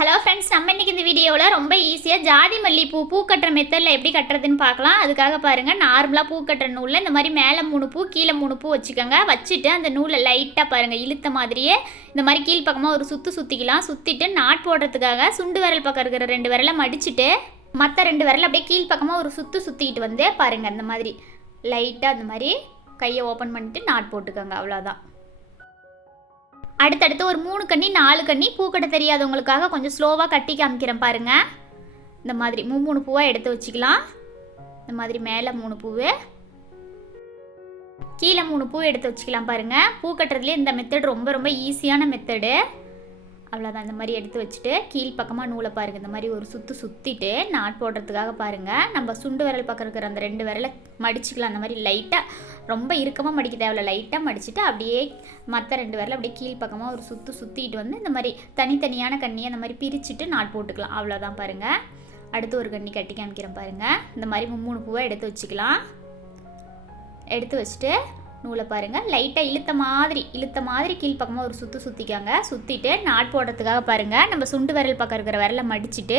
Hello friends நம்ம இன்றைக்கி இந்த வீடியோவில் ரொம்ப ஈஸியாக ஜாதி மல்லி பூ பூ கட்டுற மெத்தடில் எப்படி கட்டுறதுன்னு பார்க்கலாம். அதுக்காக பாருங்கள் நார்மலாக பூ கட்டுற நூலில் இந்த மாதிரி மேலே மூணு பூ கீழே மூணு பூ வச்சுக்கோங்க. வச்சுட்டு அந்த நூலை லைட்டாக பாருங்கள் இழுத்த மாதிரியே. இந்த மாதிரி கீழ்ப்பக்கமாக ஒரு சுற்று சுற்றிக்கலாம் சுற்றிட்டு நாட் போடுறதுக்காக சுண்டு விரல் பக்கம் இருக்கிற ரெண்டு விரலை மடிச்சுட்டு மற்ற ரெண்டு விரல் அப்படியே கீழ்ப்பக்கமாக ஒரு சுற்று சுற்றிக்கிட்டு வந்து பாருங்கள் அந்த மாதிரி. லைட்டாக அந்த மாதிரி கையை ஓப்பன் பண்ணிட்டு நாட் போட்டுக்கோங்க அவ்வளோதான் அடுத்தடுத்து ஒரு மூணு கண்ணி நாலு கண்ணி கட்ட தெரியாதவங்களுக்காக கொஞ்சம் ஸ்லோவாக கட்டி காமிக்கிறேன் பாருங்கள் இந்த மாதிரி மூணு மூணு பூவாக எடுத்து வச்சுக்கலாம். இந்த மாதிரி மேலே மூணு பூவு. கீழே மூணு பூ எடுத்து வச்சுக்கலாம் பாருங்கள் பூ கட்டுறதுலேயே இந்த மெத்தட் ரொம்ப ரொம்ப ஈஸியான மெத்தடு அவ்வளோதான் இந்த மாதிரி எடுத்து வச்சுட்டு கீழ் பக்கமாக நூலை பாருங்கள் இந்த மாதிரி ஒரு சுற்று சுற்றிட்டு நாட் போடுறதுக்காக பாருங்கள் நம்ம சுண்டு விரல் பக்கம் இருக்கிற அந்த ரெண்டு விரலை மடிச்சுக்கலாம். அந்த மாதிரி லைட்டாக ரொம்ப இறுக்கமாக மடிக்க தேவையில்ல. லைட்டாக மடிச்சுட்டு அப்படியே மற்ற ரெண்டு விரலை அப்படியே கீழ் பக்கமாக ஒரு சுற்று சுற்றிட்டு வந்து இந்த மாதிரி தனித்தனியான கண்ணியை அந்த மாதிரி பிரிச்சுட்டு நாட் போட்டுக்கலாம். அவ்வளோதான் பாருங்கள் அடுத்து ஒரு கண்ணி கட்டி காமிக்கிறேன் பாருங்கள் இந்த மாதிரி மூணு பூவை எடுத்து வச்சுக்கலாம். எடுத்து வச்சுட்டு நூலை பாருங்கள் லைட்டாக இழுத்த மாதிரி இழுத்த மாதிரி கீழ்ப்பக்கமாக ஒரு சுற்று சுற்றிக்காங்க சுற்றிட்டு நாட் போடுறதுக்காக பாருங்கள் நம்ம சுண்டு விரல் பக்கம் இருக்கிற விரலை மடிச்சுட்டு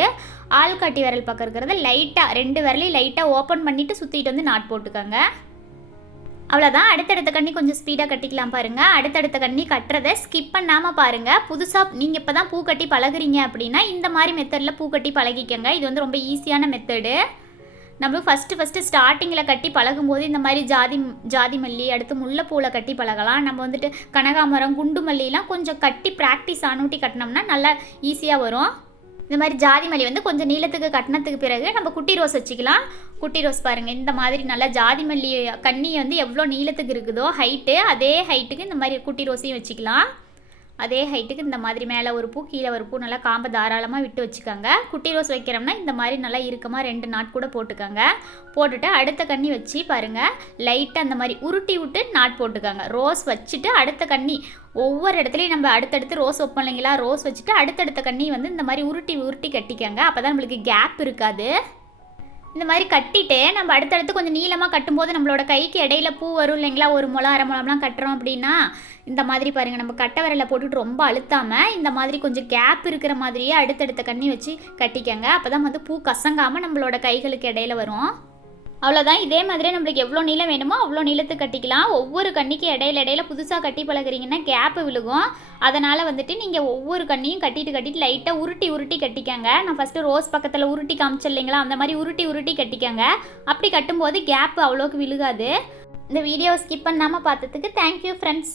ஆள்காட்டி விரல் பக்கம் இருக்கிறத லைட்டாக ரெண்டு விரலையும் லைட்டாக ஓப்பன் பண்ணிவிட்டு சுற்றிட்டு வந்து நாட் போட்டுக்கோங்க. அவ்வளோதான் அடுத்தடுத்த கண்ணி கொஞ்சம் ஸ்பீடாக கட்டிக்கலாம் பாருங்கள் அடுத்தடுத்த கண்ணி கட்டுறதை ஸ்கிப் பண்ணாமல் பாருங்கள் புதுசாக நீங்கள் இப்போ தான் பூ கட்டி பழகுறீங்க அப்படின்னா இந்த மாதிரி மெத்தடில் பூ கட்டி பழகிக்கங்க. இது வந்து ரொம்ப ஈஸியான மெத்தடு நம்ம ஃபஸ்ட்டு ஃபஸ்ட்டு ஸ்டார்டிங்கில் கட்டி பழகும்போது இந்த மாதிரி ஜாதி ஜாதி மல்லி அடுத்து முல்லைப்பூவில் கட்டி பழகலாம். நம்ம வந்துட்டு கனகாமரம் குண்டு மல்லிலாம் கொஞ்சம் கட்டி ப்ராக்டிஸ் ஆனூட்டி கட்டினோம்னா நல்லா ஈஸியாக வரும். இந்த மாதிரி ஜாதி மல்லி வந்து கொஞ்சம் நீளத்துக்கு கட்டினத்துக்கு பிறகு நம்ம குட்டி ரோஸ் வச்சுக்கலாம். குட்டி ரோஸ் பாருங்கள் இந்த மாதிரி நல்லா ஜாதி மல்லி கண்ணி வந்து எவ்வளோ நீளத்துக்கு இருக்குதோ ஹைட்டு அதே ஹைட்டுக்கு இந்த மாதிரி குட்டி ரோஸையும் வச்சுக்கலாம். அதே ஹைட்டுக்கு இந்த மாதிரி மேலே ஒரு பூ கீழே ஒரு பூ நல்லா காம்பை தாராளமாக விட்டு வச்சுக்கோங்க. குட்டி ரோஸ் வைக்கிறோம்னா இந்த மாதிரி நல்லா இறுக்கமாக ரெண்டு நாட் கூட போட்டுக்கோங்க. போட்டுட்டு அடுத்த கண்ணி வச்சு பாருங்கள் லைட்டாக அந்த மாதிரி உருட்டி விட்டு நாட் போட்டுக்கோங்க. ரோஸ் வச்சுட்டு அடுத்த கண்ணி. ஒவ்வொரு இடத்துலையும் நம்ம அடுத்தடுத்து ரோஸ் வைப்போம் இல்லைங்களா ரோஸ் வச்சுட்டு அடுத்தடுத்த கண்ணி வந்து இந்த மாதிரி உருட்டி உருட்டி கட்டிக்கோங்க. அப்போ தான் நம்மளுக்கு கேப் இருக்காது. இந்த மாதிரி கட்டிட்டு நம்ம அடுத்தடுத்து கொஞ்சம் நீளமாக கட்டும்போது நம்மளோட கைக்கு இடையில பூ வரும் இல்லைங்களா? ஒரு முளம் அரை முளம்லாம் கட்டுறோம் அப்படின்னா இந்த மாதிரி பாருங்கள் நம்ம கட்டை விரலை போட்டுட்டு ரொம்ப அழுத்தாமல் இந்த மாதிரி கொஞ்சம் கேப் இருக்கிற மாதிரியே அடுத்தடுத்த கண்ணி வச்சு கட்டிக்கங்க. அப்போ தான் வந்து பூ கசங்காமல் நம்மளோட கைகளுக்கு இடையில வரும். அவ்வளோதான் இதே மாதிரி நம்மளுக்கு எவ்வளோ நீளம் வேணுமோ அவ்வளோ நீளத்துக்கு கட்டிக்கலாம். ஒவ்வொரு கண்ணிக்கு இடையில இடையில புதுசாக கட்டி பழகுறீங்கன்னா கேப்பு விழுகும். அதனால் வந்துட்டு நீங்கள் ஒவ்வொரு கண்ணியும் கட்டிட்டு கட்டிட்டு லைட்டாக உருட்டி உருட்டி கட்டிக்கங்க. நான் ஃபஸ்ட்டு ரோஸ் பக்கத்தில் உருட்டி காமிச்சேன் இல்லைங்களா? அந்த மாதிரி உருட்டி உருட்டி கட்டிக்கங்க. அப்படி கட்டும்போது கேப் அவ்வளோக்கு விழுகாது. இந்த வீடியோ ஸ்கிப் பண்ணாமல் பார்த்ததுக்கு தேங்க்யூ ஃப்ரெண்ட்ஸ்